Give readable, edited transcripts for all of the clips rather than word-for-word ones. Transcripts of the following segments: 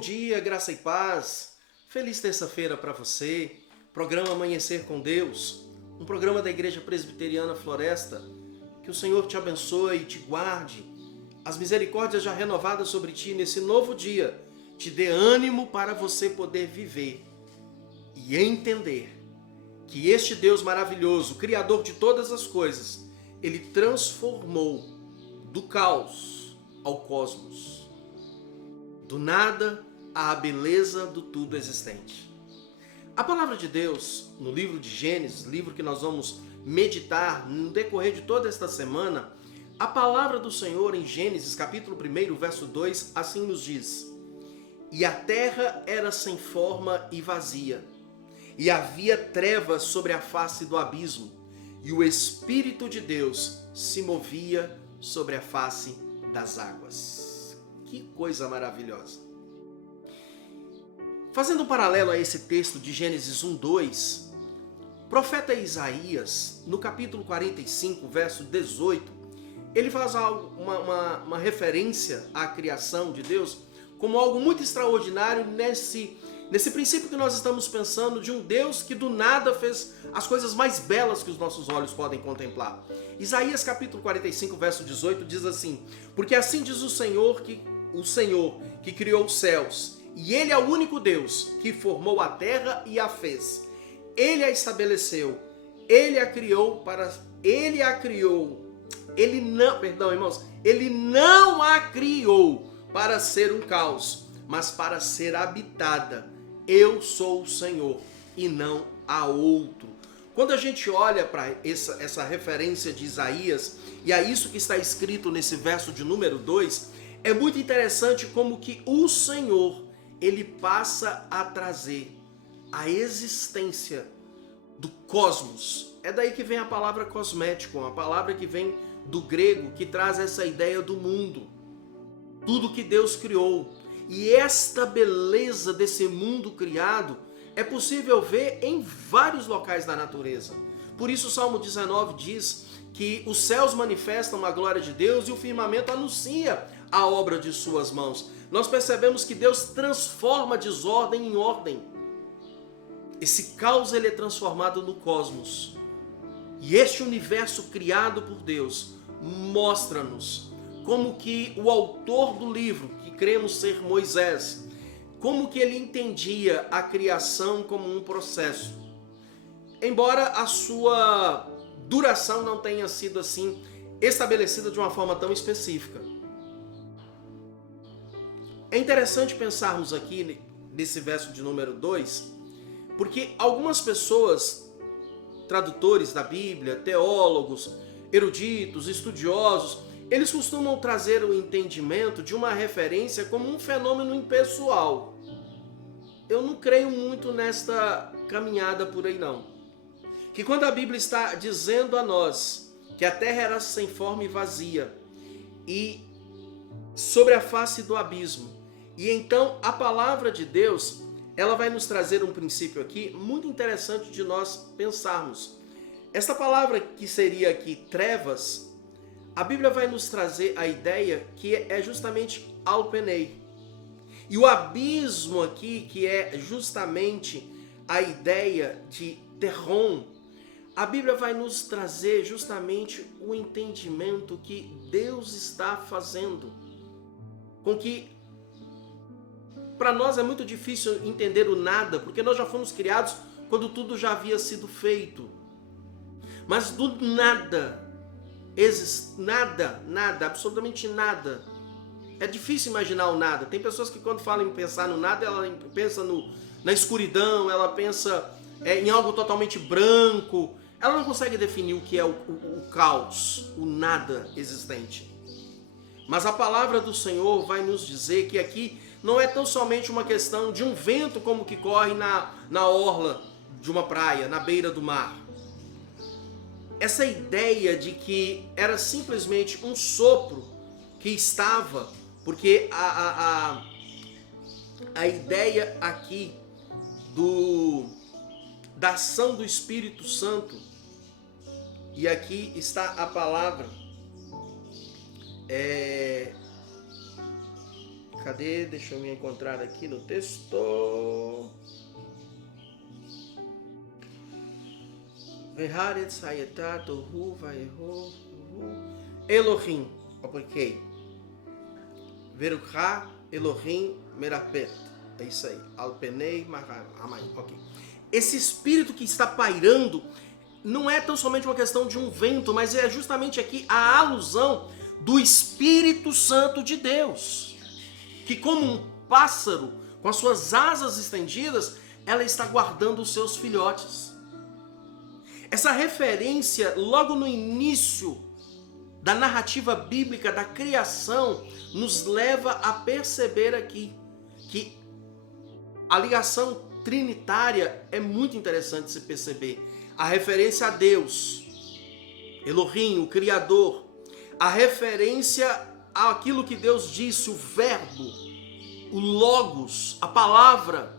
dia, graça e paz. Feliz terça-feira para você. Programa Amanhecer com Deus, um programa da Igreja Presbiteriana Floresta. Que o Senhor te abençoe e te guarde. As misericórdias já renovadas sobre ti nesse novo dia te dê ânimo para você poder viver e entender que este Deus maravilhoso, Criador de todas as coisas, Ele transformou do caos ao cosmos, do nada à beleza do tudo existente. A palavra de Deus, no livro de Gênesis, livro que nós vamos meditar no decorrer de toda esta semana, a palavra do Senhor em Gênesis, capítulo 1, verso 2, assim nos diz: E a terra era sem forma e vazia, e havia trevas sobre a face do abismo, e o Espírito de Deus se movia sobre a face das águas. Que coisa maravilhosa! Fazendo um paralelo a esse texto de Gênesis 1:2, o profeta Isaías, no capítulo 45, verso 18, ele faz uma referência à criação de Deus como algo muito extraordinário nesse princípio que nós estamos pensando de um Deus que do nada fez as coisas mais belas que os nossos olhos podem contemplar. Isaías capítulo 45, verso 18 diz assim: Porque assim diz o Senhor que criou os céus, e Ele é o único Deus que formou a terra e a fez. Ele a estabeleceu, Ele a criou Ele não a criou para ser um caos, mas para ser habitada. Eu sou o Senhor e não há outro. Quando a gente olha para essa referência de Isaías, e é isso que está escrito nesse verso de número 2, é muito interessante como que o Senhor, Ele passa a trazer a existência do cosmos. É daí que vem a palavra cosmético, uma palavra que vem do grego, que traz essa ideia do mundo. Tudo que Deus criou. E esta beleza desse mundo criado é possível ver em vários locais da natureza. Por isso o Salmo 19 diz que os céus manifestam a glória de Deus e o firmamento anuncia a obra de suas mãos. Nós percebemos que Deus transforma a desordem em ordem. Esse caos ele é transformado no cosmos. E este universo criado por Deus mostra-nos como que o autor do livro, que cremos ser Moisés, como que ele entendia a criação como um processo. Embora a sua duração não tenha sido assim estabelecida de uma forma tão específica. É interessante pensarmos aqui nesse verso de número 2, porque algumas pessoas, tradutores da Bíblia, teólogos, eruditos, estudiosos, eles costumam trazer o entendimento de uma referência como um fenômeno impessoal. Eu não creio muito nesta caminhada por aí não. Que quando a Bíblia está dizendo a nós que a terra era sem forma e vazia, e sobre a face do abismo, e então a palavra de Deus, ela vai nos trazer um princípio aqui muito interessante de nós pensarmos. Esta palavra que seria aqui trevas, a Bíblia vai nos trazer a ideia que é justamente alpenei. E o abismo aqui, que é justamente a ideia de terron, a Bíblia vai nos trazer justamente o entendimento que Deus está fazendo. Com que para nós é muito difícil entender o nada, porque nós já fomos criados quando tudo já havia sido feito. Mas do nada, nada, absolutamente nada. É difícil imaginar o nada. Tem pessoas que quando falam em pensar no nada, ela pensa na escuridão, ela pensa em algo totalmente branco. Ela não consegue definir o que é o caos, o nada existente. Mas a palavra do Senhor vai nos dizer que aqui não é tão somente uma questão de um vento como que corre na orla de uma praia, na beira do mar. Essa ideia de que era simplesmente um sopro que estava, porque a ideia aqui da ação do Espírito Santo, e aqui está a palavra, Cadê? Deixa eu me encontrar aqui no texto. Veharetz hayetat tohu vayehu Elohim. Ok. Veruchá Elohim merapet. É isso aí. Alpenei Amai. Ok. Esse espírito que está pairando não é tão somente uma questão de um vento, mas é justamente aqui a alusão do Espírito Santo de Deus, que como um pássaro com as suas asas estendidas, ela está guardando os seus filhotes. Essa referência logo no início da narrativa bíblica da criação nos leva a perceber aqui que a ligação trinitária é muito interessante se perceber. A referência a Deus, Elohim, o Criador, a referência àquilo que Deus disse, o Verbo, o Logos, a Palavra,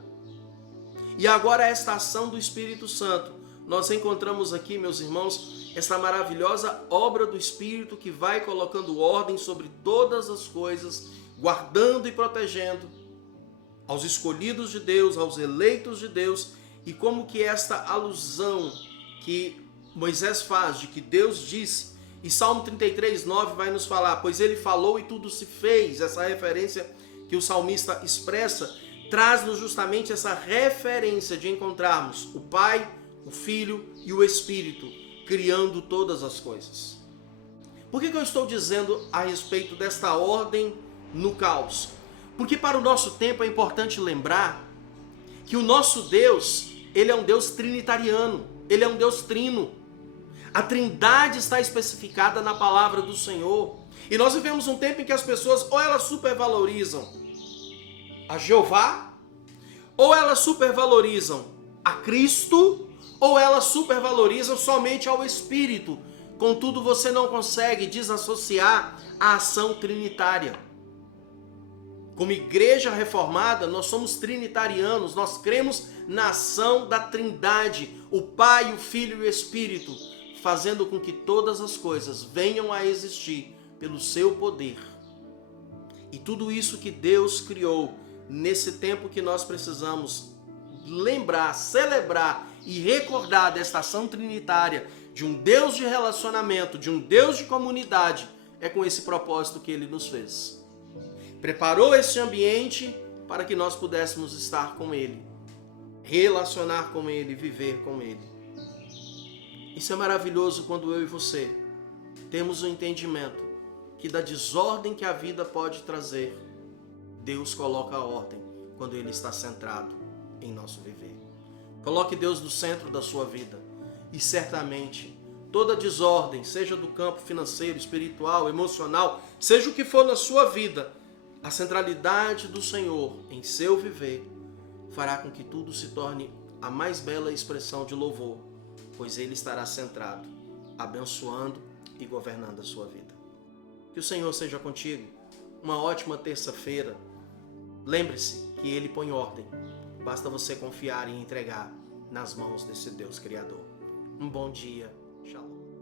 e agora esta ação do Espírito Santo. Nós encontramos aqui, meus irmãos, essa maravilhosa obra do Espírito que vai colocando ordem sobre todas as coisas, guardando e protegendo aos escolhidos de Deus, aos eleitos de Deus, e como que esta alusão que Moisés faz de que Deus disse, e Salmo 33:9 vai nos falar, pois ele falou e tudo se fez, essa referência que o salmista expressa, traz-nos justamente essa referência de encontrarmos o Pai, o Filho e o Espírito criando todas as coisas. Por que eu estou dizendo a respeito desta ordem no caos? Porque para o nosso tempo é importante lembrar que o nosso Deus, ele é um Deus trinitariano, ele é um Deus trino. A trindade está especificada na palavra do Senhor. E nós vivemos um tempo em que as pessoas ou elas supervalorizam a Jeová, ou elas supervalorizam a Cristo, ou elas supervalorizam somente ao Espírito. Contudo, você não consegue desassociar a ação trinitária. Como igreja reformada, nós somos trinitarianos, nós cremos na ação da Trindade, o Pai, o Filho e o Espírito, fazendo com que todas as coisas venham a existir pelo seu poder. E tudo isso que Deus criou nesse tempo que nós precisamos lembrar, celebrar e recordar desta ação trinitária, de um Deus de relacionamento, de um Deus de comunidade, é com esse propósito que Ele nos fez. Preparou esse ambiente para que nós pudéssemos estar com Ele, relacionar com Ele, viver com Ele. Isso é maravilhoso quando eu e você temos o entendimento que da desordem que a vida pode trazer, Deus coloca a ordem quando Ele está centrado em nosso viver. Coloque Deus no centro da sua vida e certamente toda desordem, seja do campo financeiro, espiritual, emocional, seja o que for na sua vida, a centralidade do Senhor em seu viver fará com que tudo se torne a mais bela expressão de louvor, pois Ele estará centrado, abençoando e governando a sua vida. Que o Senhor seja contigo. Uma ótima terça-feira. Lembre-se que Ele põe ordem. Basta você confiar e entregar nas mãos desse Deus Criador. Um bom dia. Shalom.